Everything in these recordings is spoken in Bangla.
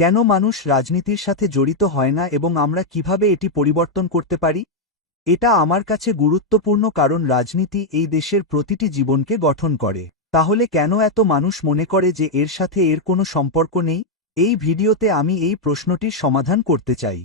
কেন মানুষ রাজনীতির সাথে জড়িত হয় না এবং আমরা কিভাবে এটি পরিবর্তন করতে পারি? এটা আমার কাছে গুরুত্বপূর্ণ কারণ রাজনীতি এই দেশের প্রতিটি জীবনকে গঠন করে। তাহলে কেন এত মানুষ মনে করে যে এর সাথে এর কোনো সম্পর্ক নেই? এই ভিডিওতে আমি এই প্রশ্নটির সমাধান করতে চাই।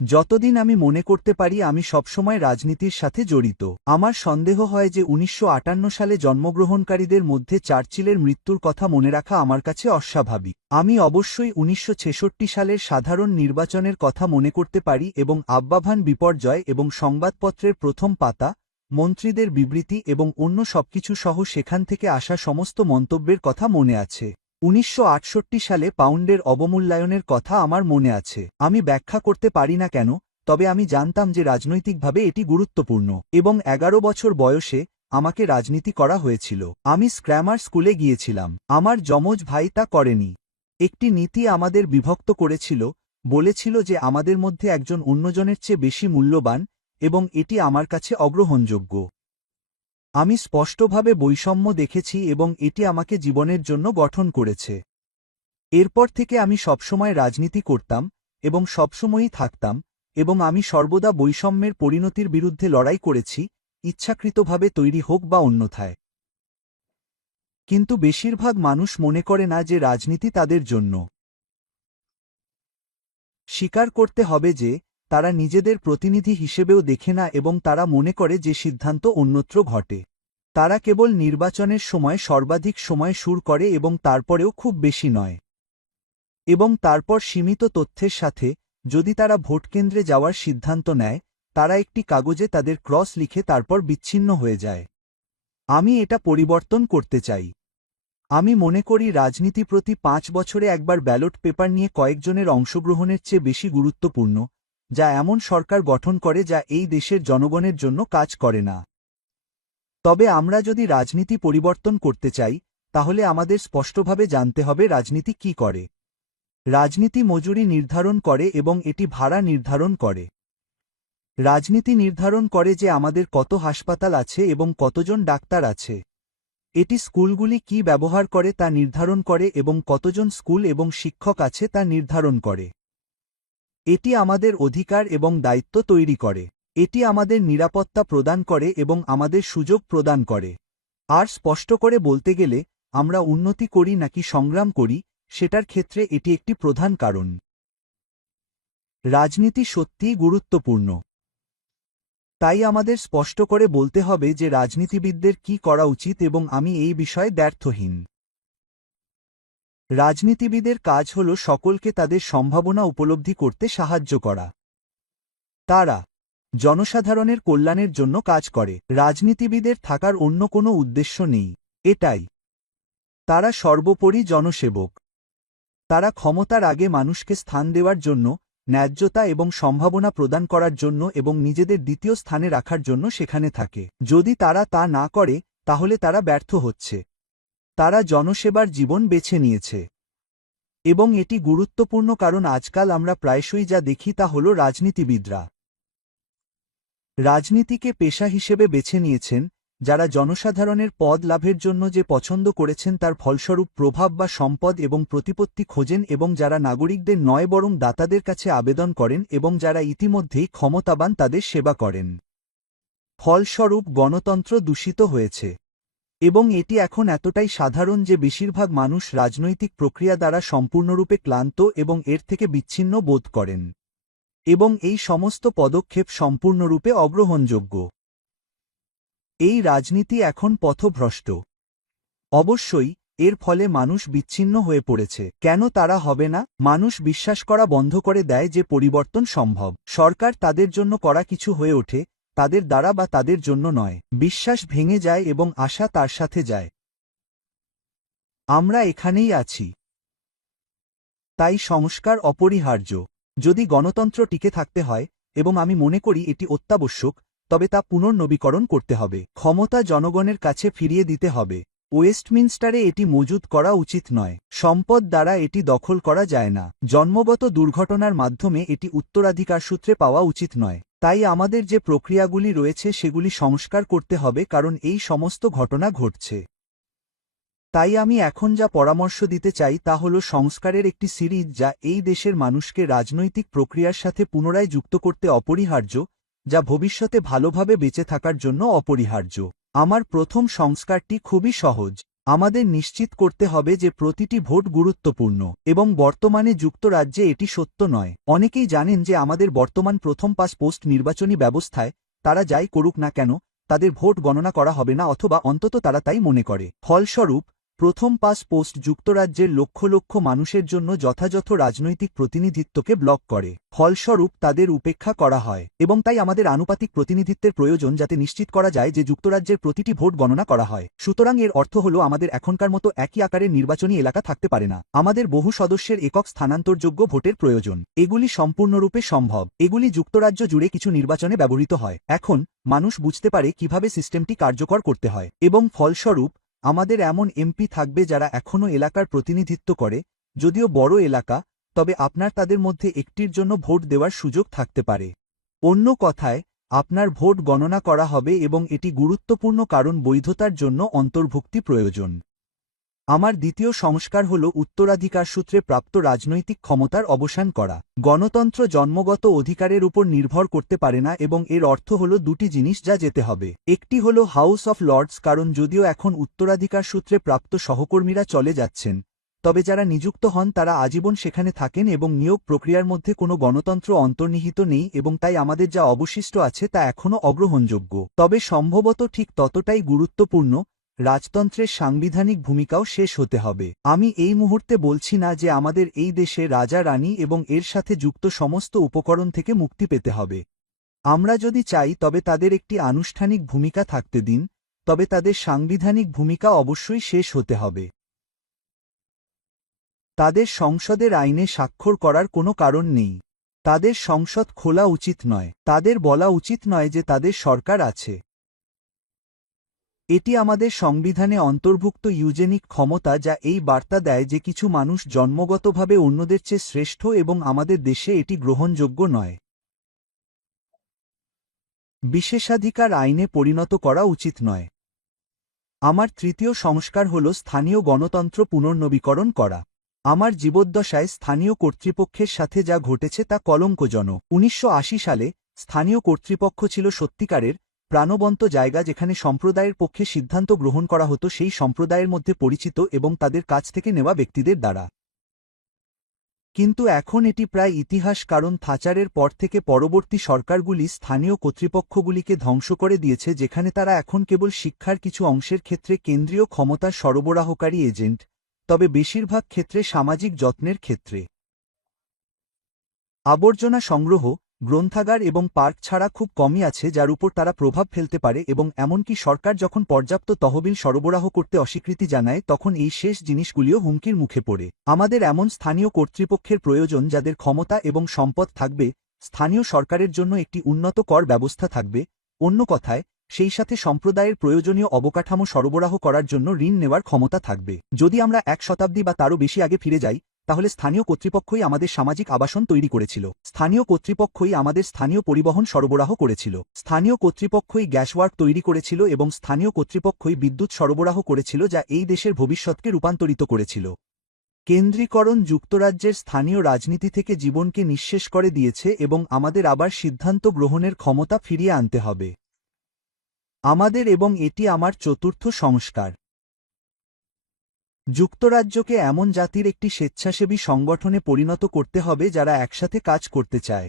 যতদিন আমি মনে করতে পারি আমি সবসময় রাজনীতির সাথে জড়িত। আমার সন্দেহ হয় যে ১৯৫৮ সালে জন্মগ্রহণকারীদের মধ্যে চার্চিলের মৃত্যুর কথা মনে রাখা আমার কাছে অস্বাভাবিক। আমি অবশ্যই ১৯৬৬ সালের সাধারণ নির্বাচনের কথা মনে করতে পারি এবং আব্বাভান বিপর্যয় এবং সংবাদপত্রের প্রথম পাতা, মন্ত্রীদের বিবৃতি এবং অন্য সবকিছু সহ সেখান থেকে আসা সমস্ত মন্তব্যের কথা মনে আছে। ১৯৬৮ সালে পাউন্ডের অবমূল্যায়নের কথা আমার মনে আছে। আমি ব্যাখ্যা করতে পারি না কেন, তবে আমি জানতাম যে রাজনৈতিকভাবে এটি গুরুত্বপূর্ণ এবং ১১ বছর বয়সে আমাকে রাজনীতি করা হয়েছিল। আমি স্ক্র্যামার স্কুলে গিয়েছিলাম। আমার যমজ ভাই তা করেনি। একটি নীতি আমাদের বিভক্ত করেছিল, বলেছিল যে আমাদের মধ্যে একজন অন্যজনের চেয়ে বেশি মূল্যবান এবং এটি আমার কাছে অগ্রহণযোগ্য। আমি স্পষ্টভাবে বৈষম্য দেখেছি এবং এটি আমাকে জীবনের জন্য গঠন করেছে। এরপর থেকে আমি সবসময় রাজনীতি করতাম এবং সবসময়ই থাকতাম এবং আমি সর্বদা বৈষম্যের পরিণতির বিরুদ্ধে লড়াই করেছি, ইচ্ছাকৃতভাবে তৈরি হোক বা অন্যথায়। কিন্তু বেশিরভাগ মানুষ মনে করে না যে রাজনীতি তাদের জন্য। স্বীকার করতে হবে যে তারা নিজেদের প্রতিনিধি হিসেবেও দেখে না এবং তারা মনে করে যে সিদ্ধান্ত অন্যত্র ঘটে। তারা কেবল নির্বাচনের সময় সর্বাধিক সময় সুর করে এবং তারপরেও খুব বেশি নয়। এবং তারপর সীমিত তথ্যের সাথে, যদি তারা ভোটকেন্দ্রে যাওয়ার সিদ্ধান্ত নেয়, তারা একটি কাগজে তাদের ক্রস লিখে তারপর বিচ্ছিন্ন হয়ে যায়। আমি এটা পরিবর্তন করতে চাই। আমি মনে করি রাজনীতি প্রতি ৫ বছরে একবার ব্যালট পেপার নিয়ে কয়েকজনের অংশগ্রহণের চেয়ে বেশি গুরুত্বপূর্ণ, যা এমন সরকার গঠন করে যা এই দেশের জনগণের জন্য কাজ করে না। তবে আমরা যদি রাজনীতি পরিবর্তন করতে চাই, তাহলে আমাদের স্পষ্টভাবে জানতে হবে রাজনীতি কি করে। রাজনীতি মজুরি নির্ধারণ করে এবং এটি ভাড়া নির্ধারণ করে। রাজনীতি নির্ধারণ করে যে আমাদের কত হাসপাতাল আছে এবং কতজন ডাক্তার আছে। এটি স্কুলগুলি কি ব্যবহার করে তা নির্ধারণ করে এবং কতজন স্কুল এবং শিক্ষক আছে তা নির্ধারণ করে। এটি আমাদের অধিকার এবং দায়িত্ব তৈরি করে। এটি আমাদের নিরাপত্তা প্রদান করে এবং আমাদের সুযোগ প্রদান করে। আর স্পষ্ট করে বলতে গেলে, আমরা উন্নতি করি নাকি সংগ্রাম করি, সেটার ক্ষেত্রে এটি একটি প্রধান কারণ। রাজনীতি সত্যিই গুরুত্বপূর্ণ। তাই আমাদের স্পষ্ট করে বলতে হবে যে রাজনীতিবিদদের কি করা উচিত এবং আমি এই বিষয়ে দ্ব্যর্থহীন। রাজনীতিবিদের কাজ হল সকলকে তাদের সম্ভাবনা উপলব্ধি করতে সাহায্য করা। তারা জনসাধারণের কল্যাণের জন্য কাজ করে। রাজনীতিবিদের থাকার অন্য কোনো উদ্দেশ্য নেই। এটাই। তারা সর্বোপরি জনসেবক। তারা ক্ষমতার আগে মানুষকে স্থান দেওয়ার জন্য, ন্যায্যতা এবং সম্ভাবনা প্রদান করার জন্য এবং নিজেদের দ্বিতীয় স্থানে রাখার জন্য সেখানে থাকে। যদি তারা তা না করে, তাহলে তারা ব্যর্থ হচ্ছে। তারা জনসেবার জীবন বেছে নিয়েছে। এবং এটি গুরুত্বপূর্ণ কারণ আজকাল আমরা প্রায়শই যা দেখি তা হল রাজনীতিবিদরা রাজনীতিকে পেশা হিসেবে বেছে নিয়েছেন, যারা জনসাধারণের পদ লাভের জন্য যে পছন্দ করেছেন তার ফলস্বরূপ প্রভাব বা সম্পদ এবং প্রতিপত্তি খোঁজেন এবং যারা নাগরিকদের নয় বরং দাতাদের কাছে আবেদন করেন এবং যারা ইতিমধ্যেই ক্ষমতাবান তাদের সেবা করেন। ফলস্বরূপ গণতন্ত্র দূষিত হয়েছে। এবং এটি এখন এতটাই সাধারণ যে বেশিরভাগ মানুষ রাজনৈতিক প্রক্রিয়া দ্বারা সম্পূর্ণরূপে ক্লান্ত এবং এর থেকে বিচ্ছিন্ন বোধ করেন। এবং এই সমস্ত পদক্ষেপ সম্পূর্ণরূপে অগ্রহণযোগ্য। এই রাজনীতি এখন পথভ্রষ্ট। অবশ্যই, এর ফলে মানুষ বিচ্ছিন্ন হয়ে পড়েছে। কেন তারা হবে না? মানুষ বিশ্বাস করা বন্ধ করে দেয় যে পরিবর্তন সম্ভব। সরকার তাদের জন্য করা কিছু হয়ে ওঠে, তাদের দ্বারা বা তাদের জন্য নয়। বিশ্বাস ভেঙে যায় এবং আশা তার সাথে যায়। আমরা এখানেই আছি। তাই সংস্কার অপরিহার্য। যদি গণতন্ত্র টিকে থাকতে হয়, এবং আমি মনে করি এটি অত্যাবশ্যক, তবে তা পুনর্নবীকরণ করতে হবে। ক্ষমতা জনগণের কাছে ফিরিয়ে দিতে হবে। ওয়েস্টমিনস্টারে এটি মজুত করা উচিত নয়। সম্পদ দ্বারা এটি দখল করা যায় না। জন্মগত দুর্ঘটনার মাধ্যমে এটি উত্তরাধিকার সূত্রে পাওয়া উচিত নয়। তাই আমাদের যে প্রক্রিয়াগুলি রয়েছে সেগুলি সংস্কার করতে হবে কারণ এই সমস্ত ঘটনা ঘটছে। তাই আমি এখন যা পরামর্শ দিতে চাই তা হল সংস্কারের একটি সিরিজ যা এই দেশের মানুষকে রাজনৈতিক প্রক্রিয়ার সাথে পুনরায় যুক্ত করতে অপরিহার্য, যা ভবিষ্যতে ভালোভাবে বেঁচে থাকার জন্য অপরিহার্য। আমার প্রথম সংস্কারটি খুবই সহজ। আমাদের নিশ্চিত করতে হবে যে প্রতিটি ভোট গুরুত্বপূর্ণ, এবং বর্তমানে যুক্তরাজ্যে এটি সত্য নয়। অনেকেই জানেন যে আমাদের বর্তমান প্রথম পাস পোস্ট নির্বাচনী ব্যবস্থায় তারা যাই করুক না কেন তাদের ভোট গণনা করা হবে না, অথবা অন্তত তারা তাই মনে করে। ফলস্বরূপ প্রথম পাস পোস্ট যুক্তরাজ্যের লক্ষ লক্ষ মানুষের জন্য যথাযথ রাজনৈতিক প্রতিনিধিত্বকে ব্লক করে। ফলস্বরূপ তাদের উপেক্ষা করা হয়, এবং তাই আমাদের আনুপাতিক প্রতিনিধিত্বের প্রয়োজন যাতে নিশ্চিত করা যায় যে যুক্তরাজ্যের প্রতিটি ভোট গণনা করা হয়। সুতরাং এর অর্থ হল আমাদের এখনকার মতো একই আকারের নির্বাচনী এলাকা থাকতে পারে না। আমাদের বহু সদস্যের একক স্থানান্তরযোগ্য ভোটের প্রয়োজন। এগুলি সম্পূর্ণরূপে সম্ভব। এগুলি যুক্তরাজ্য জুড়ে কিছু নির্বাচনে ব্যবহৃত হয়। এখন মানুষ বুঝতে পারে কিভাবে সিস্টেমটি কার্যকর করতে হয়, এবং ফলস্বরূপ আমাদের এমন এমপি থাকবে যারা এখনও এলাকার প্রতিনিধিত্ব করে, যদিও বড় এলাকা, তবে আপনার তাদের মধ্যে একটির জন্য ভোট দেওয়ার সুযোগ থাকতে পারে। অন্য কথায়, আপনার ভোট গণনা করা হবে, এবং এটি গুরুত্বপূর্ণ কারণ বৈধতার জন্য অন্তর্ভুক্তি প্রয়োজন। আমার দ্বিতীয় সংস্কার হল উত্তরাধিকার সূত্রে প্রাপ্ত রাজনৈতিক ক্ষমতার অবসান করা। গণতন্ত্র জন্মগত অধিকারের উপর নির্ভর করতে পারে না, এবং এর অর্থ হল দুটি জিনিস যা যেতে হবে। একটি হল হাউস অফ লর্ডস, কারণ যদিও এখন উত্তরাধিকার সূত্রে প্রাপ্ত সহকর্মীরা চলে যাচ্ছেন, তবে যারা নিযুক্ত হন তারা আজীবন সেখানে থাকেন, এবং নিয়োগ প্রক্রিয়ার মধ্যে কোনো গণতন্ত্র অন্তর্নিহিত নেই, এবং তাই আমাদের যা অবশিষ্ট আছে তা এখনও অগ্রহণযোগ্য। তবে সম্ভবত ঠিক ততটাই গুরুত্বপূর্ণ, রাজতন্ত্রের সাংবিধানিক ভূমিকাও শেষ হতে হবে। আমি এই মুহূর্তে বলছি না যে আমাদের এই দেশে রাজা রানী এবং এর সাথে যুক্ত সমস্ত উপকরণ থেকে মুক্তি পেতে হবে। আমরা যদি চাই তবে তাদের একটি আনুষ্ঠানিক ভূমিকা থাকতে দিন, তবে তাদের সাংবিধানিক ভূমিকা অবশ্যই শেষ হতে হবে। তাদের সংসদের আইনে স্বাক্ষর করার কোনো কারণ নেই। তাদের সংসদ খোলা উচিত নয়। তাদের বলা উচিত নয় যে তাদের সরকার আছে। এটি আমাদের সংবিধানে অন্তর্ভুক্ত ইউজেনিক ক্ষমতা, যা এই বার্তা দেয় যে কিছু মানুষ জন্মগতভাবে অন্যদের চেয়ে শ্রেষ্ঠ, এবং আমাদের দেশে এটি গ্রহণযোগ্য নয়। বিশেষাধিকার আইনে পরিণত করা উচিত নয়। আমার তৃতীয় সংস্কার হল স্থানীয় গণতন্ত্র পুনর্নবীকরণ করা। আমার জীবদ্দশায় স্থানীয় কর্তৃপক্ষের সাথে যা ঘটেছে তা কলঙ্কজনক। 1980 সালে স্থানীয় কর্তৃপক্ষ ছিল সত্যিকারের প্রাণবন্ত জায়গা, যেখানে সম্প্রদায়ের পক্ষে সিদ্ধান্ত গ্রহণ করা হতো সেই সম্প্রদায়ের মধ্যে পরিচিত এবং তাদের কাছ থেকে নেওয়া ব্যক্তিদের দ্বারা। কিন্তু এখন এটি প্রায় ইতিহাস, কারণ থাচারের পর থেকে পরবর্তী সরকারগুলি স্থানীয় কর্তৃপক্ষগুলিকে ধ্বংস করে দিয়েছে, যেখানে তারা এখন কেবল শিক্ষার কিছু অংশের ক্ষেত্রে কেন্দ্রীয় ক্ষমতার সরবরাহকারী এজেন্ট, তবে বেশিরভাগ ক্ষেত্রে সামাজিক যত্নের ক্ষেত্রে। আবর্জনা সংগ্রহ, গ্রন্থাগার এবং পার্ক ছাড়া খুব কমই আছে যার উপর তারা প্রভাব ফেলতে পারে, এবং এমনকি সরকার যখন পর্যাপ্ত তহবিল সরবরাহ করতে অস্বীকৃতি জানায় তখন এই শেষ জিনিসগুলিও হুমকির মুখে পড়ে। আমাদের এমন স্থানীয় কর্তৃপক্ষের প্রয়োজন যাদের ক্ষমতা এবং সম্পদ থাকবে, স্থানীয় সরকারের জন্য একটি উন্নত কর ব্যবস্থা থাকবে, অন্য কথায় সেই সাথে সম্প্রদায়ের প্রয়োজনীয় অবকাঠামো সরবরাহ করার জন্য ঋণ নেওয়ার ক্ষমতা থাকবে। যদি আমরা 1 শতাব্দী বা তারও বেশি আগে ফিরে যাই, তাহলে স্থানীয় কর্তৃপক্ষই আমাদের সামাজিক আবাসন তৈরি করেছিল। স্থানীয় কর্তৃপক্ষই আমাদের স্থানীয় পরিবহন সরবরাহ করেছিল। স্থানীয় কর্তৃপক্ষই গ্যাসওয়ার্ক তৈরি করেছিল, এবং স্থানীয় কর্তৃপক্ষই বিদ্যুৎ সরবরাহ করেছিল, যা এই দেশের ভবিষ্যৎকে রূপান্তরিত করেছিল। কেন্দ্রীকরণ যুক্তরাজ্যের স্থানীয় রাজনীতি থেকে জীবনকে নিঃশেষ করে দিয়েছে, এবং আমাদের আবার সিদ্ধান্ত গ্রহণের ক্ষমতা ফিরিয়ে আনতে হবে আমাদের, এবং এটি আমার চতুর্থ সংস্কার। যুক্তরাজ্যকে এমন জাতির একটি স্বেচ্ছাসেবী সংগঠনে পরিণত করতে হবে যারা একসাথে কাজ করতে চায়।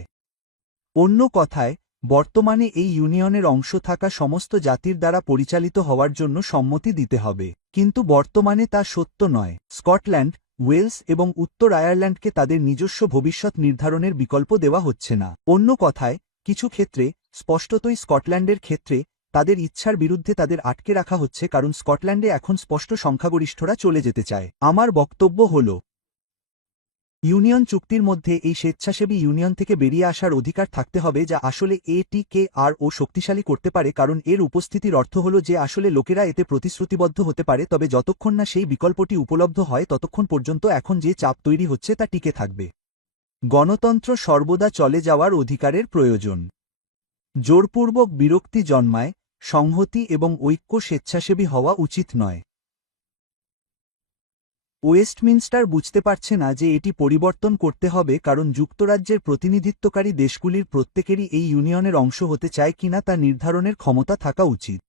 অন্য কথায়, বর্তমানে এই ইউনিয়নের অংশ থাকা সমস্ত জাতির দ্বারা পরিচালিত হওয়ার জন্য সম্মতি দিতে হবে, কিন্তু বর্তমানে তা সত্য নয়। স্কটল্যান্ড, ওয়েলস এবং উত্তর আয়ারল্যান্ডকে তাদের নিজস্ব ভবিষ্যৎ নির্ধারণের বিকল্প দেওয়া হচ্ছে না। অন্য কথায়, কিছু ক্ষেত্রে, স্পষ্টতই স্কটল্যান্ডের ক্ষেত্রে, তাদের ইচ্ছার বিরুদ্ধে তাদের আটকে রাখা হচ্ছে, কারণ স্কটল্যান্ডে এখন স্পষ্ট সংখ্যাগরিষ্ঠরা চলে যেতে চায়। আমার বক্তব্য হল, ইউনিয়ন চুক্তির মধ্যে এই স্বেচ্ছাসেবী ইউনিয়ন থেকে বেরিয়ে আসার অধিকার থাকতে হবে, যা আসলে এটিকেআরও শক্তিশালী করতে পারে, কারণ এর উপস্থিতির অর্থ হল যে আসলে লোকেরা এতে প্রতিশ্রুতিবদ্ধ হতে পারে, তবে যতক্ষণ না সেই বিকল্পটি উপলব্ধ হয় ততক্ষণ পর্যন্ত এখন যে চাপ তৈরি হচ্ছে তা টিকে থাকবে। গণতন্ত্র সর্বদা চলে যাওয়ার অধিকারের প্রয়োজন। জোরপূর্বক বিরক্তি জন্মায়, সংহতি এবং ঐক্য স্বেচ্ছাসেবী হওয়া উচিত নয়। ওয়েস্টমিনস্টার বুঝতে পারছে না যে এটি পরিবর্তন করতে হবে কারণ যুক্তরাজ্যের প্রতিনিধিত্বকারী দেশগুলির প্রত্যেকেরই এই ইউনিয়নের অংশ হতে চায় কিনা তা নির্ধারণের ক্ষমতা থাকা উচিত।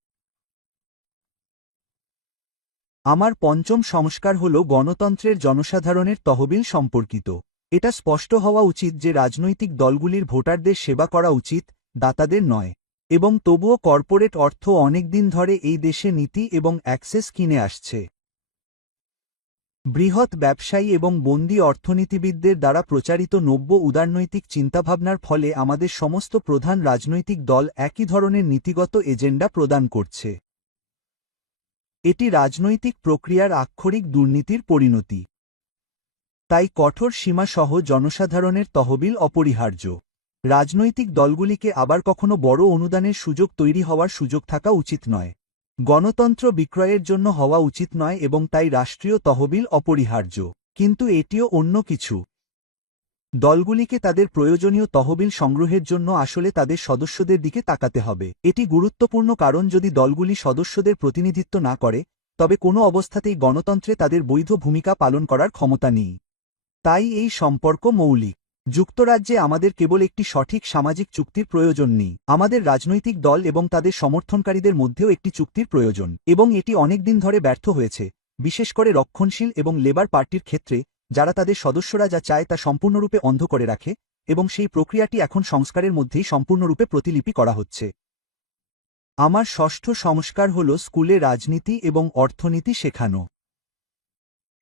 আমার পঞ্চম সংস্কার হল গণতন্ত্রের জনসাধারণের তহবিল সম্পর্কিত। এটা স্পষ্ট হওয়া উচিত যে রাজনৈতিক দলগুলির ভোটারদের সেবা করা উচিত, দাতাদের নয়। এবং তবুও কর্পোরেট অর্থ অনেকদিন ধরে এই দেশে নীতি এবং অ্যাক্সেস কিনে আসছে। বৃহৎ ব্যবসায়ী এবং বন্দী অর্থনীতিবিদদের দ্বারা প্রচারিত নব্য উদারনৈতিক চিন্তাভাবনার ফলে আমাদের সমস্ত প্রধান রাজনৈতিক দল একই ধরনের নীতিগত এজেন্ডা প্রদান করছে। এটি রাজনৈতিক প্রক্রিয়ার আক্ষরিক দুর্নীতির পরিণতি। তাই কঠোর সীমাসহ জনসাধারণের তহবিল অপরিহার্য। রাজনৈতিক দলগুলিকে আবার কখনো বড় অনুদানের সুযোগ তৈরি হওয়ার সুযোগ থাকা উচিত নয়। গণতন্ত্র বিক্রয়ের জন্য হওয়া উচিত নয় এবং তাই রাষ্ট্রীয় তহবিল অপরিহার্য। কিন্তু এটিও অন্য কিছু। দলগুলিকে তাদের প্রয়োজনীয় তহবিল সংগ্রহের জন্য আসলে তাদের সদস্যদের দিকে তাকাতে হবে। এটি গুরুত্বপূর্ণ কারণ যদি দলগুলি সদস্যদের প্রতিনিধিত্ব না করে, তবে কোনো অবস্থাতেই গণতন্ত্রে তাদের বৈধ ভূমিকা পালন করার ক্ষমতা নেই। তাই এই সম্পর্ক মৌলিক। যুক্তরাজ্যে আমাদের কেবল একটি সঠিক সামাজিক চুক্তির প্রয়োজন নেই, আমাদের রাজনৈতিক দল এবং তাদের সমর্থনকারীদের মধ্যেও একটি চুক্তির প্রয়োজন। এবং এটি অনেকদিন ধরে ব্যর্থ হয়েছে, বিশেষ করে রক্ষণশীল এবং লেবার পার্টির ক্ষেত্রে, যারা তাদের সদস্যরা যা চায় তা সম্পূর্ণরূপে অন্ধ করে রাখে, এবং সেই প্রক্রিয়াটি এখন সংস্কারের মধ্যেই সম্পূর্ণরূপে প্রতিলিপি করা হচ্ছে। আমার ষষ্ঠ সংস্কার হল স্কুলে রাজনীতি এবং অর্থনীতি শেখানো।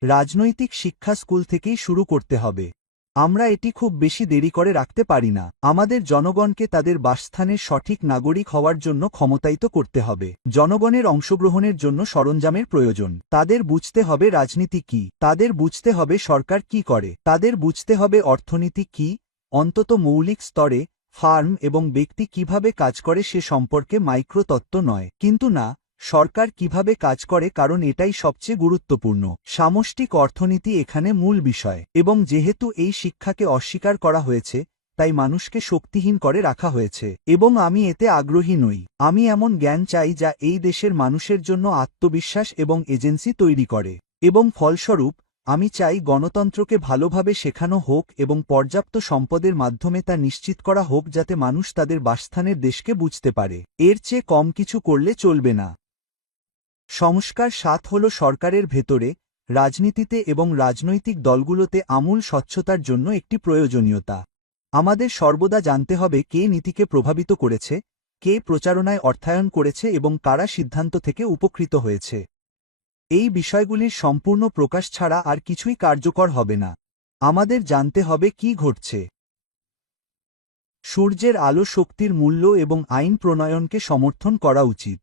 রাজনৈতিক শিক্ষা স্কুল থেকেই শুরু করতে হবে। আমরা এটি খুব বেশি দেরি করে রাখতে পারি না। আমাদের জনগণকে তাদের বাসস্থানের সঠিক নাগরিক হওয়ার জন্য ক্ষমতায়িত করতে হবে। জনগণের অংশগ্রহণের জন্য সরঞ্জামের প্রয়োজন। তাদের বুঝতে হবে রাজনীতি কি, তাদের বুঝতে হবে সরকার কি করে, তাদের বুঝতে হবে অর্থনীতি কি, অন্তত মৌলিক স্তরে ফার্ম এবং ব্যক্তি কিভাবে কাজ করে সে সম্পর্কে মাইক্রোতত্ত্ব নয়। কিন্তু না, সরকার কিভাবে কাজ করে, কারণ এটাই সবচেয়ে গুরুত্বপূর্ণ। সামষ্টিক অর্থনীতি এখানে মূল বিষয়। এবং যেহেতু এই শিক্ষাকে অস্বীকার করা হয়েছে, তাই মানুষকে শক্তিহীন করে রাখা হয়েছে। এবং আমি এতে আগ্রহী নই। আমি এমন জ্ঞান চাই যা এই দেশের মানুষের জন্য আত্মবিশ্বাস এবং এজেন্সি তৈরি করে। এবং ফলস্বরূপ, আমি চাই গণতন্ত্রকে ভালোভাবে শেখানো হোক এবং পর্যাপ্ত সম্পদের মাধ্যমে তা নিশ্চিত করা হোক যাতে মানুষ তাদের বাসস্থানের দেশকে বুঝতে পারে। এর চেয়ে কম কিছু করলে চলবে না। সংস্কার ৭ হল সরকারের ভেতরে, রাজনীতিতে এবং রাজনৈতিক দলগুলোতে আমূল স্বচ্ছতার জন্য একটি প্রয়োজনীয়তা। আমাদের সর্বদা জানতে হবে কে নীতিকে প্রভাবিত করেছে, কে প্রচারণায় অর্থায়ন করেছে এবং কারা সিদ্ধান্ত থেকে উপকৃত হয়েছে। এই বিষয়গুলির সম্পূর্ণ প্রকাশ ছাড়া আর কিছুই কার্যকর হবে না। আমাদের জানতে হবে কি ঘটছে। সূর্যের আলো শক্তির মূল্য এবং আইন প্রণয়নকে সমর্থন করা উচিত।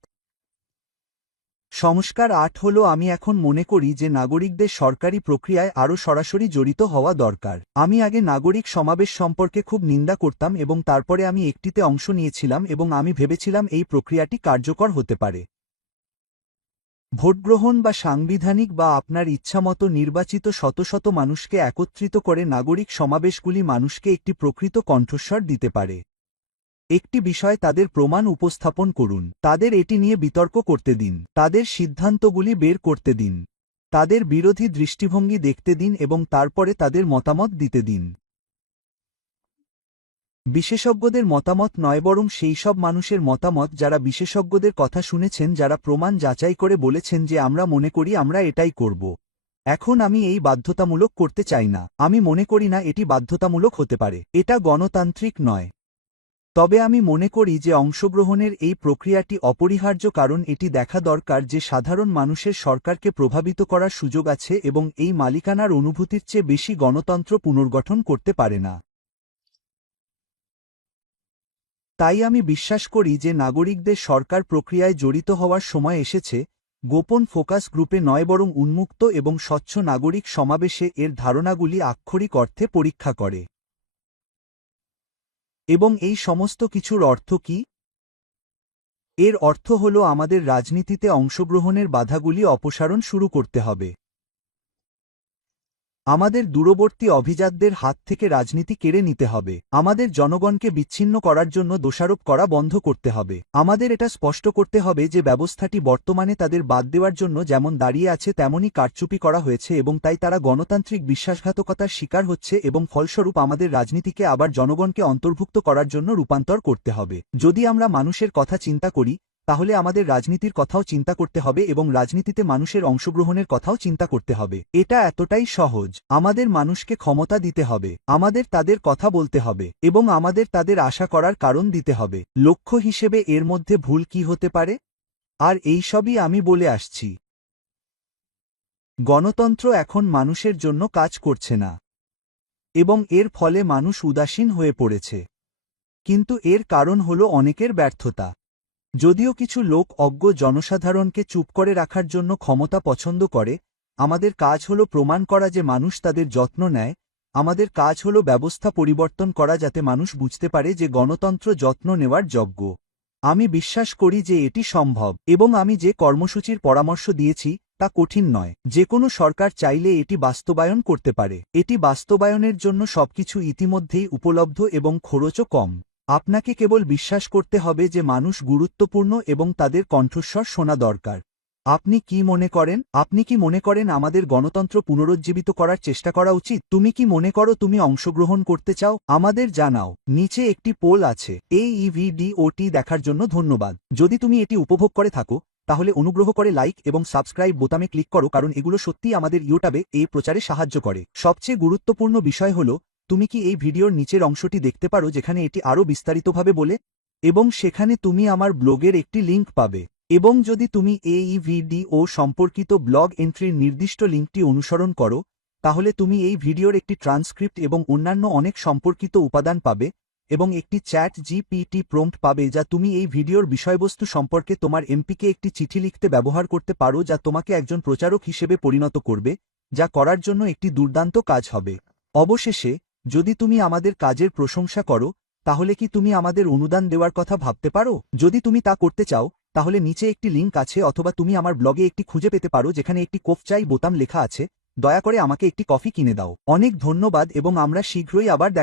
সংস্কার ৮ হল আমি এখন মনে করি যে নাগরিকদের সরকারি প্রক্রিয়ায় আরও সরাসরি জড়িত হওয়া দরকার। আমি আগে নাগরিক সমাবেশ সম্পর্কে খুব নিন্দা করতাম এবং তারপরে আমি একটিতে অংশ নিয়েছিলাম এবং আমি ভেবেছিলাম এই প্রক্রিয়াটি কার্যকর হতে পারে। ভোটগ্রহণ বা সাংবিধানিক বা আপনার ইচ্ছামতো নির্বাচিত শত শত মানুষকে একত্রিত করে নাগরিক সমাবেশগুলি মানুষকে একটি প্রকৃত কণ্ঠস্বর দিতে পারে। একটি বিষয় তাদের প্রমাণ উপস্থাপন করুন, তাদের এটি নিয়ে বিতর্ক করতে দিন, তাদের সিদ্ধান্তগুলি বের করতে দিন, তাদের বিরোধী দৃষ্টিভঙ্গি দেখতে দিন এবং তারপরে তাদের মতামত দিতে দিন। বিশেষজ্ঞদের মতামত নয়, বরং সেই সব মানুষের মতামত যারা বিশেষজ্ঞদের কথা শুনেছেন, যারা প্রমাণ যাচাই করে বলেছেন যে আমরা মনে করি আমরা এটাই করব। এখন আমি এই বাধ্যতামূলক করতে চাই না। আমি মনে করি না এটি বাধ্যতামূলক হতে পারে। এটা গণতান্ত্রিক নয়। তবে আমি মনে করি যে অংশগ্রহণের এই প্রক্রিয়াটি অপরিহার্য, কারণ এটি দেখা দরকার যে সাধারণ মানুষের সরকারকে প্রভাবিত করার সুযোগ আছে এবং এই মালিকানার অনুভূতির চেয়ে বেশি গণতন্ত্র পুনর্গঠন করতে পারে না। তাই আমি বিশ্বাস করি যে নাগরিকদের সরকার প্রক্রিয়ায় জড়িত হওয়ার সময় এসেছে, গোপন ফোকাস গ্রুপে নয় বরং উন্মুক্ত এবং স্বচ্ছ নাগরিক সমাবেশে এর ধারণাগুলি আক্ষরিক অর্থে পরীক্ষা করে। এবং এই সমস্ত কিছুর অর্থ কি? এর অর্থ হল আমাদের রাজনীতিতে অংশগ্রহণের বাধাগুলি অপসারণ শুরু করতে হবে। আমাদের দূরবর্তী অভিজাতদের হাত থেকে রাজনীতি কেড়ে নিতে হবে। আমাদের জনগণকে বিচ্ছিন্ন করার জন্য দোষারোপ করা বন্ধ করতে হবে। আমাদের এটা স্পষ্ট করতে হবে যে ব্যবস্থাটি বর্তমানে তাদের বাদ দেওয়ার জন্য যেমন দাঁড়িয়ে আছে তেমনই কারচুপি করা হয়েছে এবং তাই তারা গণতান্ত্রিক বিশ্বাসঘাতকতার শিকার হচ্ছে এবং ফলস্বরূপ আমাদের রাজনীতিকে আবার জনগণকে অন্তর্ভুক্ত করার জন্য রূপান্তর করতে হবে। যদি আমরা মানুষের কথা চিন্তা করি তাহলে আমাদের রাজনীতির কথাও চিন্তা করতে হবে এবং রাজনীতিতে মানুষের অংশগ্রহণের কথাও চিন্তা করতে হবে। এটা এতটাই সহজ। আমাদের মানুষকে ক্ষমতা দিতে হবে, আমাদের তাদের কথা বলতে হবে এবং আমাদের তাদের আশা করার কারণ দিতে হবে। লক্ষ্য হিসেবে এর মধ্যে ভুল কি হতে পারে? আর এইসবই আমি বলে আসছি। গণতন্ত্র এখন মানুষের জন্য কাজ করছে না এবং এর ফলে মানুষ উদাসীন হয়ে পড়েছে। কিন্তু এর কারণ হল অনেকের ব্যর্থতা। যদিও কিছু লোক অজ্ঞ জনসাধারণকে চুপ করে রাখার জন্য ক্ষমতা পছন্দ করে, আমাদের কাজ হল প্রমাণ করা যে মানুষ তাদের যত্ন নেয়। আমাদের কাজ হল ব্যবস্থা পরিবর্তন করা যাতে মানুষ বুঝতে পারে যে গণতন্ত্র যত্ন নেওয়ার যোগ্য। আমি বিশ্বাস করি যে এটি সম্ভব এবং আমি যে কর্মসূচির পরামর্শ দিয়েছি তা কঠিন নয়। যে কোনো সরকার চাইলে এটি বাস্তবায়ন করতে পারে। এটি বাস্তবায়নের জন্য সবকিছু ইতিমধ্যেই উপলব্ধ এবং খরচও কম। আপনাকে কেবল বিশ্বাস করতে হবে যে মানুষ গুরুত্বপূর্ণ এবং তাদের কণ্ঠস্বর শোনা দরকার। আপনি কি মনে করেন? আপনি কি মনে করেন আমাদের গণতন্ত্র পুনরুজ্জীবিত করার চেষ্টা করা উচিত? তুমি কি মনে করো তুমি অংশগ্রহণ করতে চাও? আমাদের জানাও। নিচে একটি পোল আছে। এই ভিডিওটি দেখার জন্য ধন্যবাদ। যদি তুমি এটি উপভোগ করে থাকো তাহলে অনুগ্রহ করে লাইক এবং সাবস্ক্রাইব বোতামে ক্লিক করো, কারণ এগুলো সত্যিই আমাদের ইউটিউবে এই প্রচারে সাহায্য করে। সবচেয়ে গুরুত্বপূর্ণ বিষয় হল তুমি কি এই ভিডিওর নিচের অংশটি দেখতে পারো যেখানে এটি আরও বিস্তারিতভাবে বলে, এবং সেখানে তুমি আমার ব্লগের একটি লিঙ্ক পাবে। এবং যদি তুমি এই ভিডিও সম্পর্কিত ব্লগ এন্ট্রির নির্দিষ্ট লিঙ্কটি অনুসরণ করো তাহলে তুমি এই ভিডিওর একটি ট্রান্সক্রিপ্ট এবং অন্যান্য অনেক সম্পর্কিত উপাদান পাবে এবং একটি চ্যাট জিপিটি প্রম্পট পাবে যা তুমি এই ভিডিওর বিষয়বস্তু সম্পর্কে তোমার এমপিকে একটি চিঠি লিখতে ব্যবহার করতে পারো, যা তোমাকে একজন প্রচারক হিসেবে পরিণত করবে, যা করার জন্য একটি দুর্দান্ত কাজ হবে। অবশেষে, যদি তুমি আমাদের কাজের প্রশংসা করো তাহলে কি তুমি আমাদের অনুদান দেওয়ার কথা ভাবতে পারো? যদি তুমি তা করতে চাও তাহলে নিচে একটি লিঙ্ক আছে, অথবা তুমি আমার ব্লগে একটি খুঁজে পেতে পারো যেখানে একটি কফ চাই বোতাম লেখা আছে। দয়া করে আমাকে একটি কফি কিনে দাও। অনেক ধন্যবাদ এবং আমরা শীঘ্রই আবার দেখা